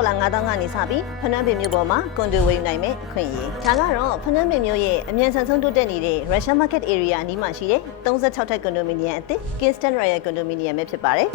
ဒေါ်လာ9000ကနေစပြီးဖနွမ်းပင်မြို့ပေါ်မှာကွန်ဒိုဝယ်ယူနိုင်မယ်ခွင့်ရဒါကတော့ဖနွမ်းပင်မြို့ရဲ့အမြန်ဆန်ဆုံးတိုးတက်နေတဲ့ Russian Market Area အနီးမှာရှိတဲ့36ထပ်ကွန်ဒိုမီနီယံအသစ် Kingston Royal ကွန်ဒိုမီနီယံပဲဖြစ်ပါတယ်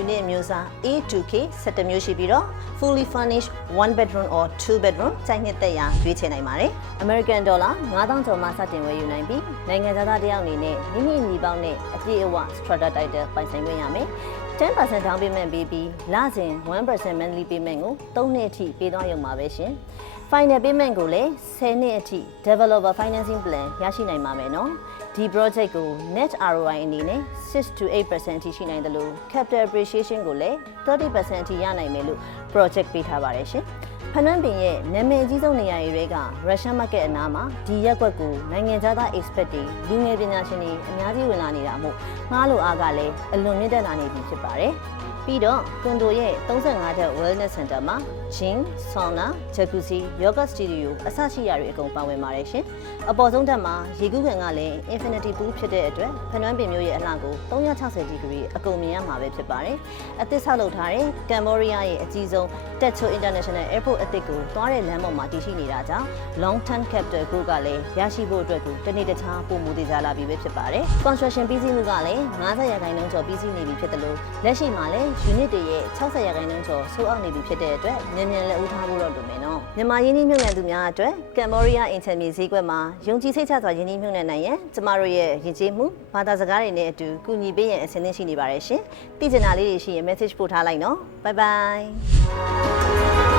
unit မျိုးစား A2K 17မျိုးရှိပြီးတော့ fully furnished 1 bedroom or 2 bedroom စိုက်နှစ်သက်ရာရွေးချယ်နိုင်ပါတယ်။ American dollar 9000ကျော်မှစတင်ဝယ်ယူနိုင်ပြီးနိုင်ငံသားတယောက်အနေနဲ့မိမိညီပေါင်းနဲ့အပြည့်အဝ strata title ပိုင်ဆိုင်ခွင့်ရမယ်။ 10% down payment ပေးပြီးလစဉ် 1% monthly payment ကို3နှစ်အထိပေးသွားရုံပါပဲရှင်။ Final payment ကိုလည်း10နှစ်အထိ developer financing plan ရရှိနိုင်ပါမယ်နော်။ဒီ project ကို net ROI အနေနဲ့6 to 8% အထိရှိနိုင်တယ်လို့ capital appreciation ကိုလည်း30% အထိရနိုင်မယ်လို့ project ပေးထားပါတယ်ရှင်။ဖနွမ်းပင်ရဲ့နာမည်အကြီးဆုံးနေရာတွေက Russian Market အနားမှာဒီရက်ကွက်ကိုနိုင်ငံသား expert တွေလူငယ်ပညာရှင်တွေအများကြီးဝင်လာနေတာမို့ငှားလို့အားကလည်းအလွန်မြင့်တက်လာနေပြီဖြစ်ပါတယ်။ပြီးတော့ကွန်ဒိုရဲ့35ထပ် wellness center မှာ gym, sauna, jacuzzi, yoga studio အစရှိရာတွေအကုန်ပါဝင်ပါတယ်ရှင်။အပေါ်ဆုံးထပ်မှာရေကူးကန်ကလည်း infinity pool ဖြစ်တဲ့အတွက်ဖနွမ်းပင်မြို့ရဲ့အလှကို360 degree အကုန်မြင်ရမှာပဲဖြစ်ပါတယ်။အသစ်ဆောက်လုပ်ထားတဲ့ကမ်ဘောဒီးယားရဲ့အကြီးဆုံး Techo International Airport အသစ်ကိုသွားတဲ့လမ်းပေါ်မှာတည်ရှိနေတာကြောင့် long term capital group ကလည်းရရှိဖို့အတွက်ကိုတနေ့တခြားပုံမူတည်ကြလာပြီပဲဖြစ်ပါတယ်။ construction ပြီးစီးမှုကလည်း90%ကျော်ပြီးစီးနေပြီဖြစ်တယ်လို့လက်ရှိမှာလည်းunit တွေရဲ့60%ကျော်ဆိုးအောက်နေပြီဖြစ်တဲ့အတွက်မြန်မြန်လက်ဦးထားဖို့တော့လိုမယ်နော်မြန်မာရင်းနှီးမြှုပ်နှံသူများအတွက်ကမ်ဘောဒီးယားအင်တာမီဈေးကွက်မှာယုံကြည်စိတ်ချစွာရင်းနှီးမြှုပ်နှံနိုင်ရန်ကျမတို့ရဲ့ယဉ်ကျေးမှုဘာသာစကားတွေနဲ့အတူကူညီပေးရန်အဆင်သင့်ရှိနေပါတယ်ရှင်သိချင်တာလေးတွေရှိရင် message ပို့ထားလိုက်နော် bye bye